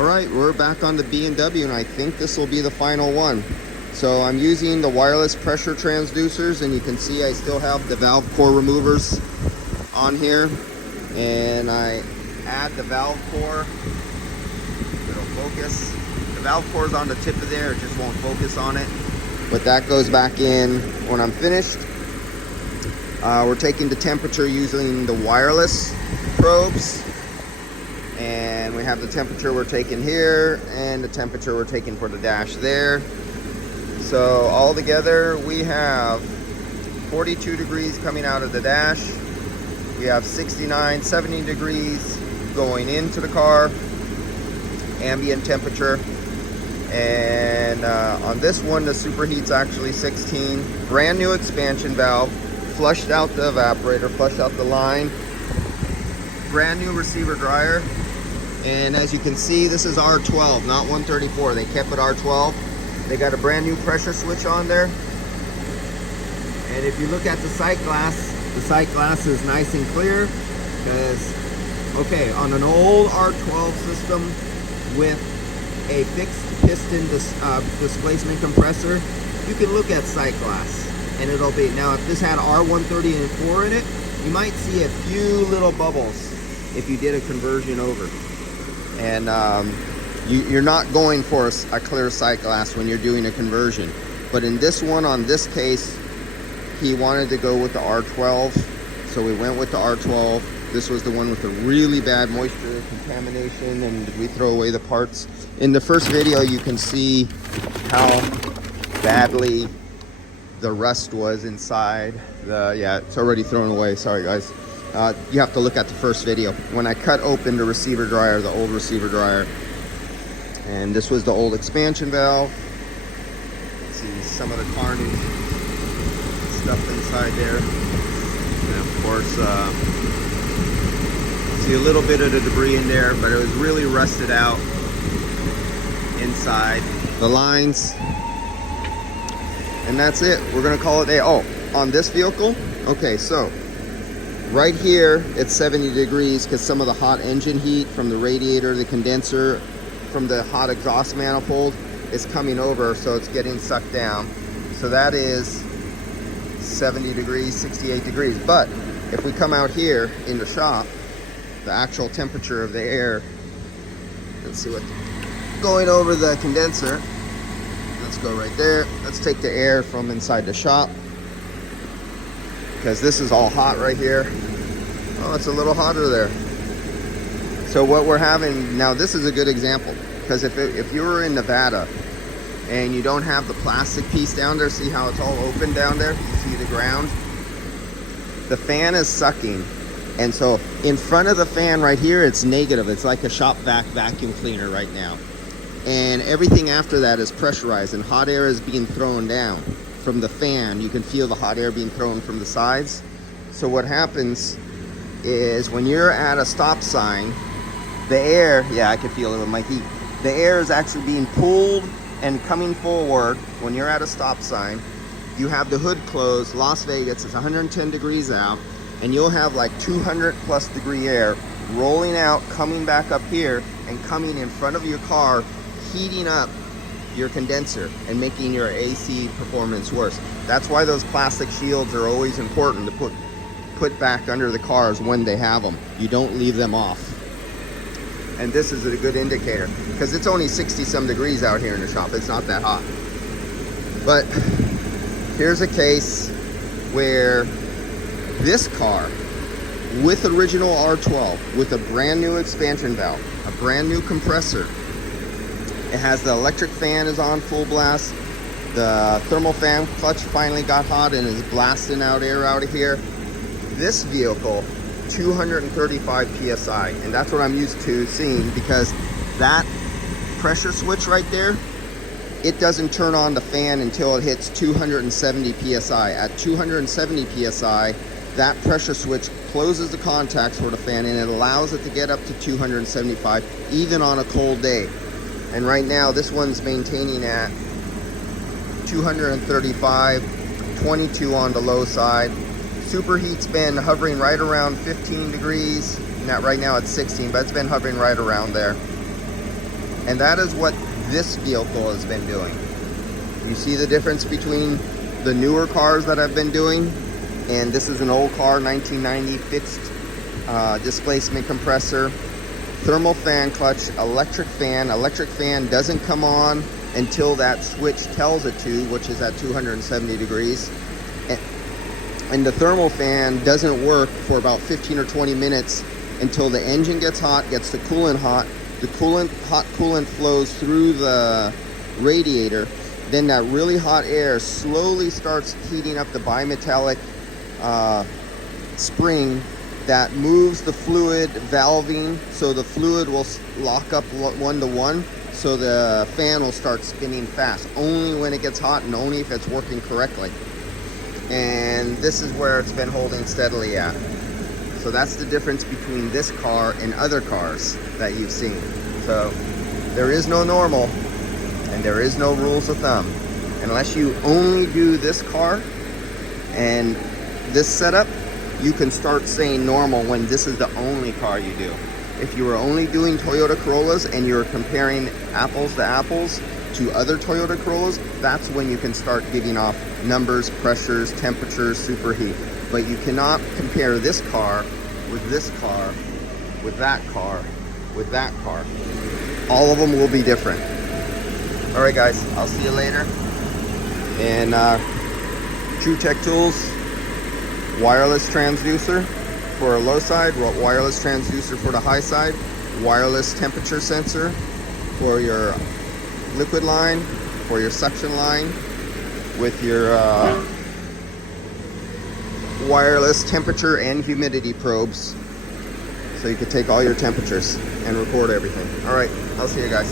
All right, we're back on the B&W, and I think this will be the final one. So I'm using the wireless pressure transducers, and you can see I still have the valve core removers on here. And I add the valve core. It'll focus. The valve core is on the tip of there, it just won't focus on it. But that goes back in when I'm finished. We're taking the temperature using the wireless probes. And we have the temperature we're taking here and the temperature we're taking for the dash there. So all together we have 42 degrees coming out of the dash. We have 69, 70 degrees going into the car, ambient temperature. And on this one, the superheat's actually 16. Brand new expansion valve, flushed out the evaporator, flushed out the line. Brand new receiver dryer. And as you can see, this is R12, not 134. They kept it R12. They got a brand new pressure switch on there. And if you look at the sight glass is nice and clear because, okay, on an old R12 system with a fixed piston displacement compressor, you can look at sight glass and it'll be, now if this had R134 in it, you might see a few little bubbles if you did a conversion over. And you're not going for a clear sight glass when you're doing a conversion. But in this one, on this case, he wanted to go with the R12, so we went with the R12. This was the one with the really bad moisture contamination, and we throw away the parts. In the first video, you can see how badly the rust was inside. Yeah, it's already thrown away. Sorry, guys. You have to look at the first video. When I cut open the receiver dryer, the old receiver dryer, and this was the old expansion valve. See some of the carnage stuff inside there. And of course, see a little bit of the debris in there, but it was really rusted out inside the lines. And that's it. We're gonna call it a day. Oh, on this vehicle, okay, so right here it's 70 degrees because some of the hot engine heat from the radiator, the condenser, from the hot exhaust manifold is coming over, so it's getting sucked down. So that is 70 degrees, 68 degrees. But if we come out here in the shop, the actual temperature of the air, let's see what, going over the condenser, let's go right there. Let's take the air from inside the shop, because this is all hot right here. Oh, it's a little hotter there. So what we're having now, this is a good example, because if you were in Nevada and you don't have the plastic piece down there, see how it's all open down there? You see the ground? The fan is sucking. And so in front of the fan right here, it's negative. It's like a shop vac vacuum cleaner right now. And everything after that is pressurized, and hot air is being thrown down from the fan. You can feel the hot air being thrown from the sides. So what happens is when you're at a stop sign, the air, yeah, I can feel it with my heat. The air is actually being pulled and coming forward. When you're at a stop sign, you have the hood closed. Las Vegas, it's 110 degrees out, and you'll have like 200 plus degree air rolling out, coming back up here, and coming in front of your car, heating up your condenser and making your AC performance worse. That's why those plastic shields are always important to put back under the cars when they have them. You don't leave them off. And this is a good indicator, because it's only 60 some degrees out here in the shop. It's not that hot. But here's a case where this car with original R12, with a brand new expansion valve, a brand new compressor, it has the electric fan is on full blast, the thermal fan clutch finally got hot and is blasting out air out of here. This vehicle, 235 PSI, and that's what I'm used to seeing, because that pressure switch right there, it doesn't turn on the fan until it hits 270 PSI. At 270 PSI, that pressure switch closes the contacts for the fan, and it allows it to get up to 275 even on a cold day. And right now this one's maintaining at 235, 22 on the low side. Superheat's been hovering right around 15 degrees. Right now it's 16, but it's been hovering right around there. And that is what this vehicle has been doing. You see the difference between the newer cars that I've been doing, and this is an old car, 1990, fixed displacement compressor, thermal fan clutch, electric fan. Electric fan doesn't come on until that switch tells it to, which is at 270 degrees. And the thermal fan doesn't work for about 15 or 20 minutes until the engine gets hot, gets the coolant hot. The hot coolant flows through the radiator. Then that really hot air slowly starts heating up the bimetallic spring that moves the fluid valving, so the fluid will lock up 1 to 1, so the fan will start spinning fast, only when it gets hot and only if it's working correctly. And this is where it's been holding steadily at. So that's the difference between this car and other cars that you've seen. So there is no normal and there is no rules of thumb. Unless you only do this car and this setup, you can start saying normal when this is the only car you do. If you were only doing Toyota Corollas and you're comparing apples to apples to other Toyota Corollas, that's when you can start giving off numbers, pressures, temperatures, superheat. But you cannot compare this car with this car, with that car, with that car. All of them will be different. All right, guys, I'll see you later. And True Tech Tools, wireless transducer for a low side, wireless transducer for the high side, wireless temperature sensor for your liquid line, for your suction line, with your wireless temperature and humidity probes, so you can take all your temperatures and record everything. All right, I'll see you guys.